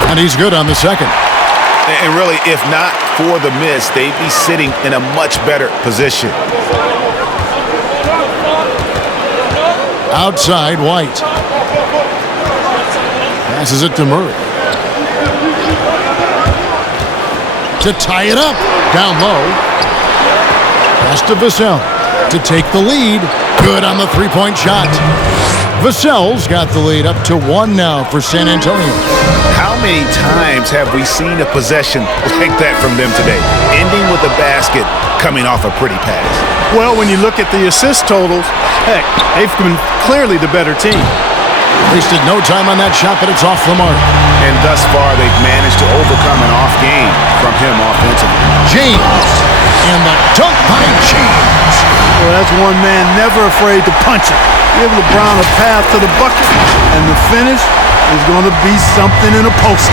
And he's good on the second. And really, if not for the miss, they'd be sitting in a much better position. Outside, White. Passes it to Murray. To tie it up. Down low. Pass to Vassell to take the lead. Good on the three-point shot. Vassell's got the lead up to 1 now for San Antonio. How many times have we seen a possession like that from them today, ending with a basket coming off a pretty pass? Well, when you look at the assist totals, heck, they've been clearly the better team. Wasted no time on that shot, but it's off the mark. And thus far, they've managed to overcome an off game from him offensively. James, and the dunk by James. Well, that's one man never afraid to punch it. Give LeBron a path to the bucket, and the finish is going to be something in a poster.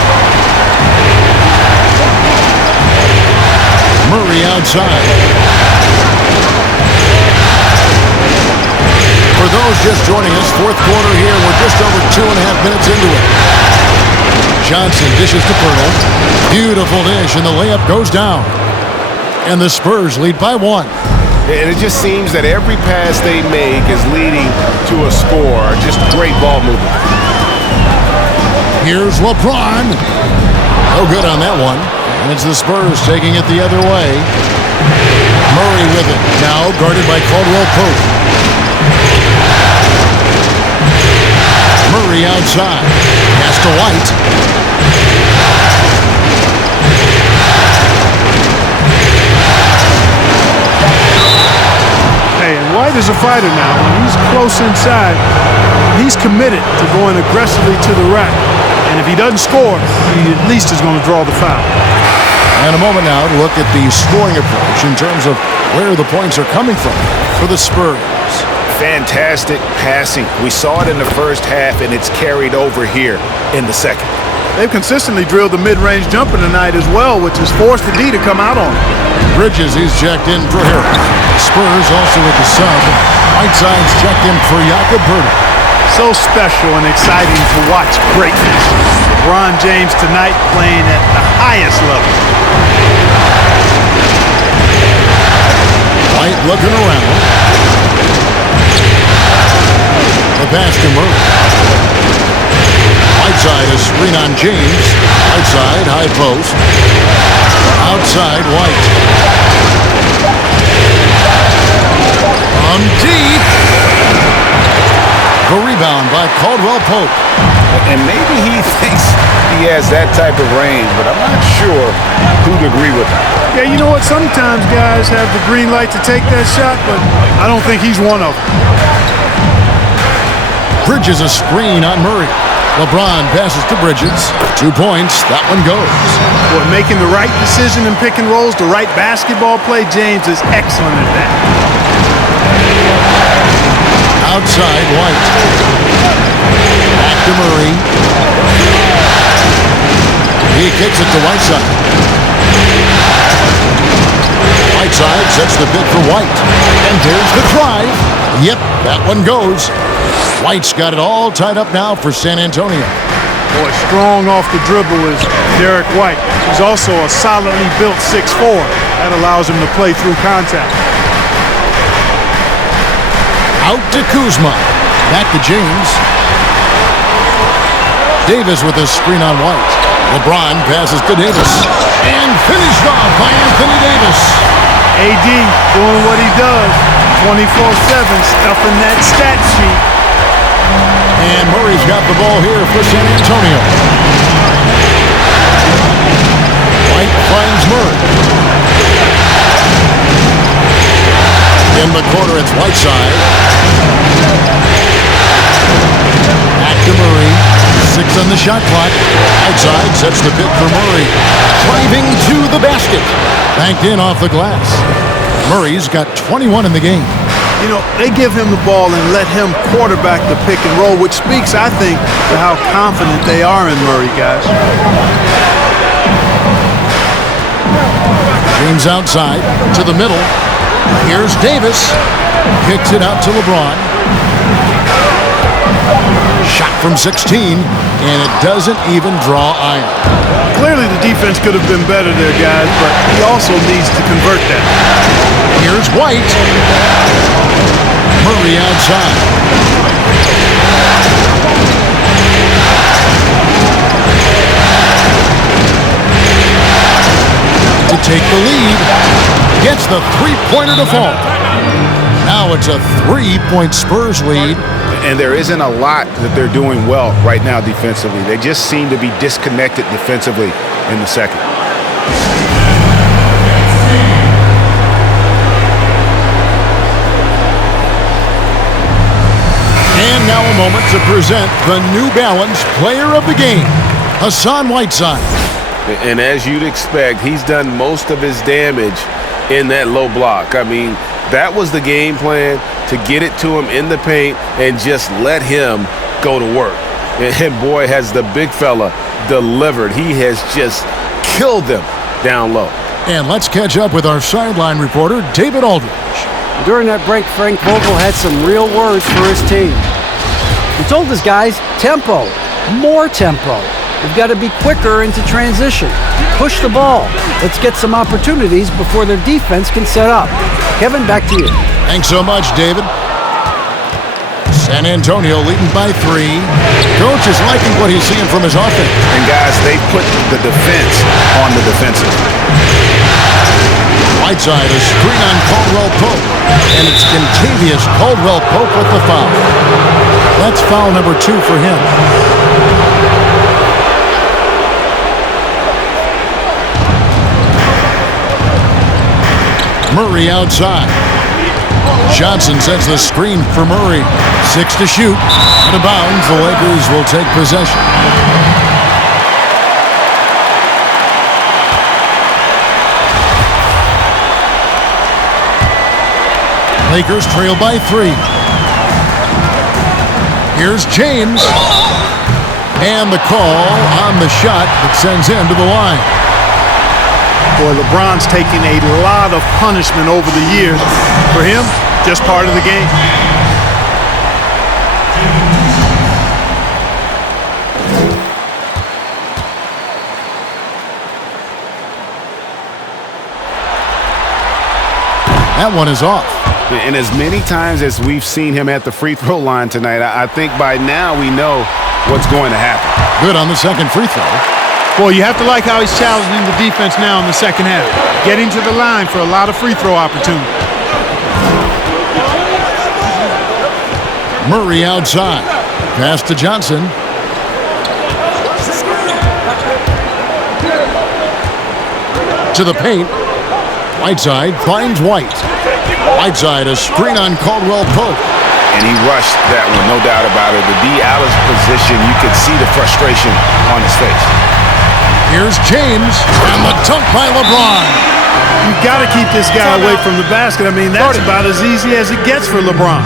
Murray outside. those just joining us, fourth quarter here. We're just over 2.5 minutes into it. Johnson dishes to Pirtle. Beautiful dish, and the layup goes down. And the Spurs lead by 1. And it just seems that every pass they make is leading to a score. Just great ball movement. Here's LeBron. No good on that one. And it's the Spurs taking it the other way. Murray with it. Now guarded by Caldwell Pope. Murray outside. Pass to White. Hey, and White is a fighter now. When he's close inside, he's committed to going aggressively to the rack. And if he doesn't score, he at least is going to draw the foul. And a moment now to look at the scoring approach in terms of where the points are coming from for the Spurs. Fantastic passing. We saw it in the first half, and it's carried over here in the second. They've consistently drilled the mid-range jumper tonight as well, which has forced the D to come out on him. Bridges, he's checked in for Harris. Spurs also with the sub. Whiteside's checked in for Jakob Poeltl. So special and exciting to watch greatness. LeBron James tonight playing at the highest level. White looking around. The pass to Murray. Whiteside a screen on James. Whiteside, high post. Outside, White. From deep. The rebound by Caldwell Pope. And maybe he thinks he has that type of range, but I'm not sure who'd agree with him. Yeah, you know what? Sometimes guys have the green light to take that shot, but I don't think he's one of them. Bridges a screen on Murray. LeBron passes to Bridges. 2 points. That one goes. Boy, making the right decision in pick and rolls, the right basketball play, James is excellent at that. Outside, White. Back to Murray. He kicks it to Whiteside. Whiteside sets the pick for White. And there's the drive. Yep, that one goes. White's got it all tied up now for San Antonio. Boy, strong off the dribble is Derek White. He's also a solidly built 6'4". That allows him to play through contact. Out to Kuzma. Back to James. Davis with a screen on White. LeBron passes to Davis. And finished off by Anthony Davis. AD doing what he does. 24/7, stuffing that stat sheet. And Murray's got the ball here for San Antonio. White finds Murray. In the corner, it's Whiteside. Back to Murray. 6 on the shot clock. Whiteside sets the pick for Murray. Driving to the basket. Banked in off the glass. Murray's got 21 in the game. You know, they give him the ball and let him quarterback the pick and roll, which speaks, I think, to how confident they are in Murray, guys. James outside to the middle. Here's Davis. Kicks it out to LeBron. Shot from 16, and it doesn't even draw iron. Clearly the defense could have been better there, guys, but he also needs to convert that. Here's White. Murray outside. To take the lead. Gets the three-pointer to fall. Now it's a 3-point Spurs lead. And there isn't a lot that they're doing well right now defensively. They just seem to be disconnected defensively in the second. And now a moment to present the New Balance Player of the Game, Hassan Whiteside. And as you'd expect, he's done most of his damage in that low block. I mean, that was the game plan, to get it to him in the paint and just let him go to work. And boy, has the big fella delivered. He has just killed them down low. And let's catch up with our sideline reporter, David Aldridge. During that break, Frank Vogel had some real words for his team. He told his guys, tempo, more tempo. We've got to be quicker into transition. Push the ball. Let's get some opportunities before their defense can set up. Kevin, back to you. Thanks so much, David. San Antonio leading by 3. Coach is liking what he's seeing from his offense. And guys, they put the defense on the defensive. Whiteside, a screen on Caldwell Pope. And it's Kentavious Caldwell Pope with the foul. That's foul number 2 for him. Murray outside. Johnson sets the screen for Murray. 6 to shoot. Out of bounds, the Lakers will take possession. Lakers trail by 3. Here's James. And the call on the shot that sends him to the line. Boy, LeBron's taking a lot of punishment over the years. For him, just part of the game. That one is off. And as many times as we've seen him at the free throw line tonight, I think by now we know what's going to happen. Good on the second free throw. Boy, you have to like how he's challenging the defense now in the second half. Getting to the line for a lot of free throw opportunities. Murray outside. Pass to Johnson. To the paint. Whiteside finds White. Whiteside, a screen on Caldwell Pope. And he rushed that one, no doubt about it. The D. Alice position, you could see the frustration on his face. Here's James, and the dunk by LeBron. You've got to keep this guy away from the basket. I mean, that's about as easy as it gets for LeBron.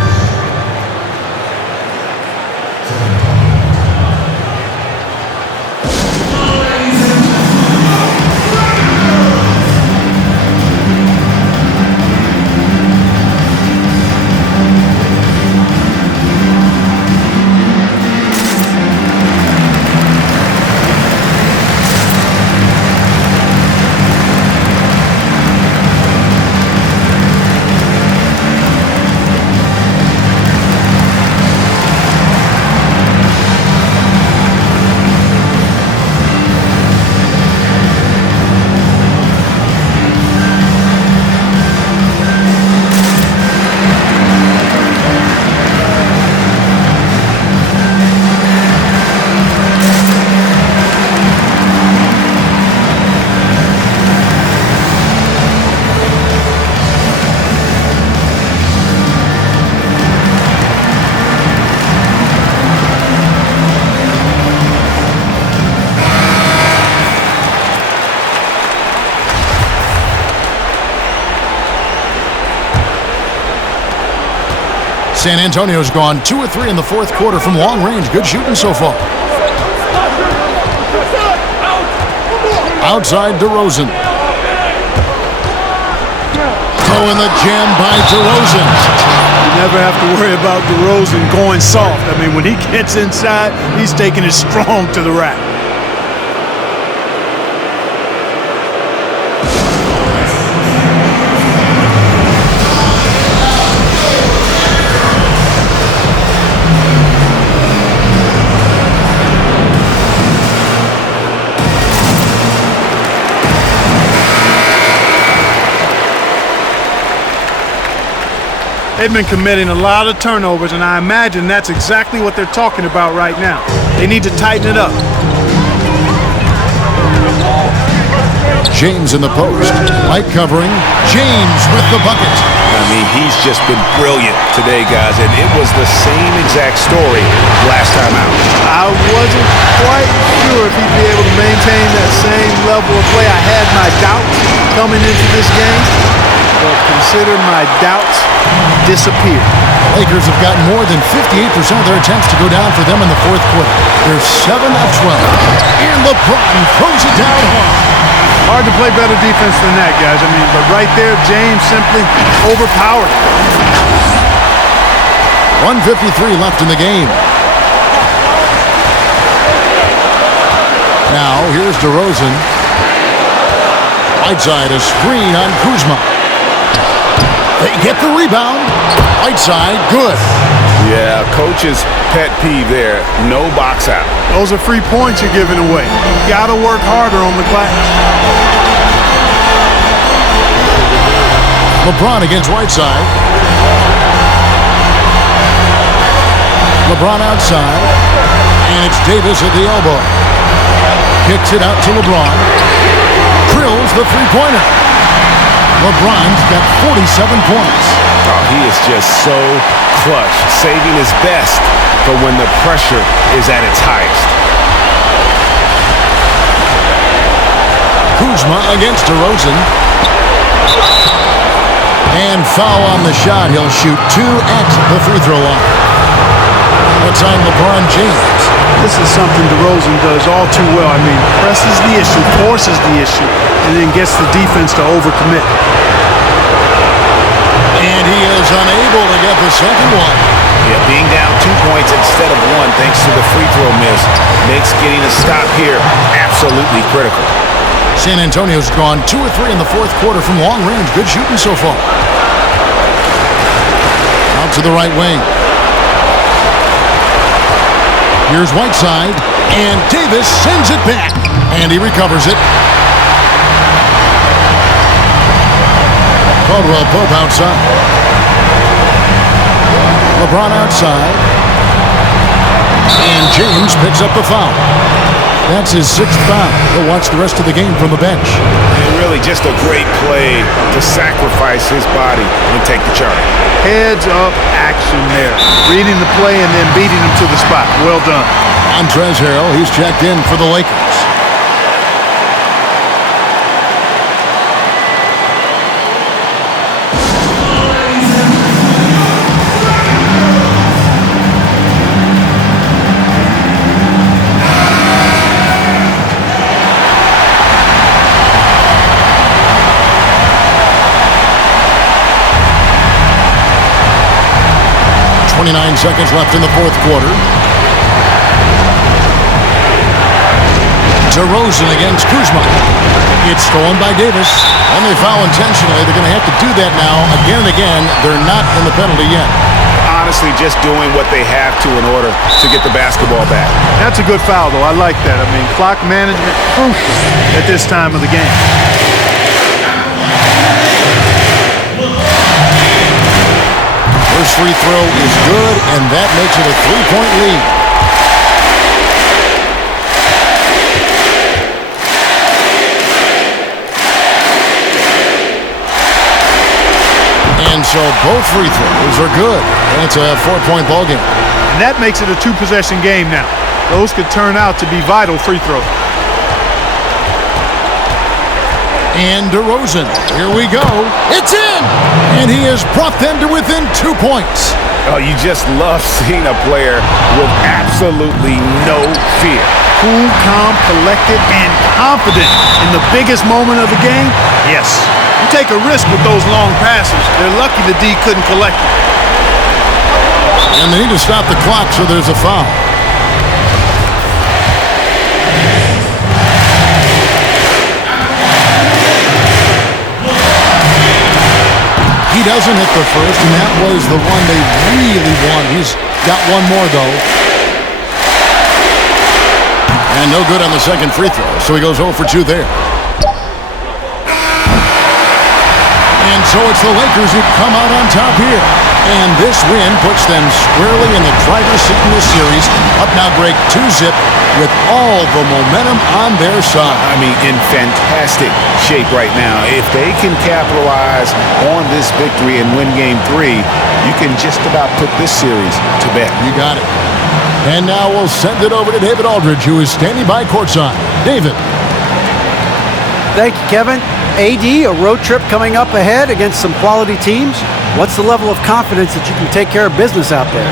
San Antonio's gone 2 of 3 in the fourth quarter from long range. Good shooting so far. Outside DeRozan. Throwing the jam by DeRozan. You never have to worry about DeRozan going soft. I mean, when he gets inside, he's taking it strong to the rack. They've been committing a lot of turnovers, and I imagine that's exactly what they're talking about right now. They need to tighten it up. James in the post. Light covering. James with the bucket. I mean, he's just been brilliant today, guys, and it was the same exact story last time out. I wasn't quite sure if he'd be able to maintain that same level of play. I had my doubts coming into this game. but consider my doubts disappear. Lakers have gotten more than 58% of their attempts to go down for them in the fourth quarter. They're 7 of 12. And LeBron throws it down hard. Hard to play better defense than that, guys. I mean, but right there, James simply overpowered. 1:53 left in the game. Now, here's DeRozan. Whiteside, a screen on Kuzma. They get the rebound. Whiteside, good. Yeah, coach's pet peeve there. No box out. Those are free points you're giving away. You got to work harder on the glass. LeBron against Whiteside. LeBron outside. And it's Davis at the elbow. Kicks it out to LeBron. Drills the three-pointer. LeBron's got 47 points. Oh, he is just so clutch, saving his best for when the pressure is at its highest. Kuzma against DeRozan. And foul on the shot. He'll shoot 2 at the free throw line. That's on LeBron James. This is something DeRozan does all too well. I mean, presses the issue, forces the issue, and then gets the defense to overcommit. And he is unable to get the second one. Yeah, being down 2 points instead of 1 thanks to the free throw miss makes getting a stop here absolutely critical. San Antonio's gone 2 of 3 in the fourth quarter from long range. Good shooting so far. Out to the right wing. Here's Whiteside, and Davis sends it back, and he recovers it. Caldwell Pope outside. LeBron outside. And James picks up the foul. That's his 6th foul. He'll watch the rest of the game from the bench. And really just a great play to sacrifice his body and take the charge. Heads up action there. Reading the play and then beating him to the spot. Well done. Montrezl Harrell, he's checked in for the Lakers. Seconds left in the fourth quarter. DeRozan against Kuzma. It's stolen by Davis. And they foul intentionally. They're going to have to do that now again and again. They're not in the penalty yet. Honestly, just doing what they have to in order to get the basketball back. That's a good foul, though. I like that. I mean, clock management crucial at this time of the game. First free throw is good, and that makes it a 3-point lead. And so both free throws are good, and it's a 4-point ball game. And that makes it a 2-possession game now. Those could turn out to be vital free throws. And DeRozan, here we go. It's in! And he has brought them to within 2 points. Oh, you just love seeing a player with absolutely no fear. Cool, calm, collected, and confident in the biggest moment of the game? Yes. You take a risk with those long passes. They're lucky the D couldn't collect it. And they need to stop the clock, so there's a foul. He doesn't hit the first, and that was the one they really won. He's got one more, though. And no good on the second free throw, so he goes 0 for 2 there. And so it's the Lakers who come out on top here. And this win puts them squarely in the driver's seat in this series. Up now break 2-zip with all the momentum on their side. I mean, in fantastic shape right now. If they can capitalize on this victory and win Game 3, you can just about put this series to bed. You got it. And now we'll send it over to David Aldridge, who is standing by courtside. David. Thank you, Kevin. AD, a road trip coming up ahead against some quality teams. What's the level of confidence that you can take care of business out there?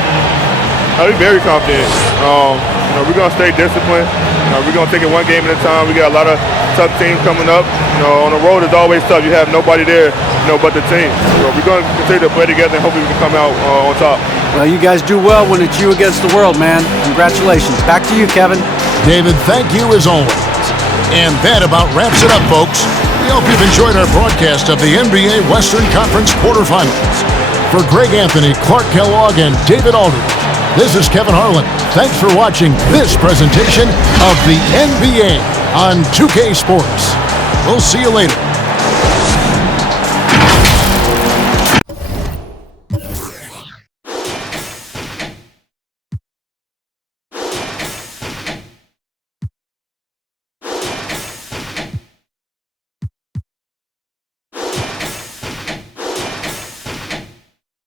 I'll be very confident. We're going to stay disciplined. We're going to take it one game at a time. We got a lot of tough teams coming up. On the road, it's always tough. You have nobody there, but the team. So we're going to continue to play together and hopefully we can come out on top. Well, you guys do well when it's you against the world, man. Congratulations. Back to you, Kevin. David, thank you as always. And that about wraps it up, folks. We hope you've enjoyed our broadcast of the NBA Western Conference quarterfinals. For Greg Anthony, Clark Kellogg, and David Aldridge, this is Kevin Harlan. Thanks for watching this presentation of the NBA on 2K Sports. We'll see you later.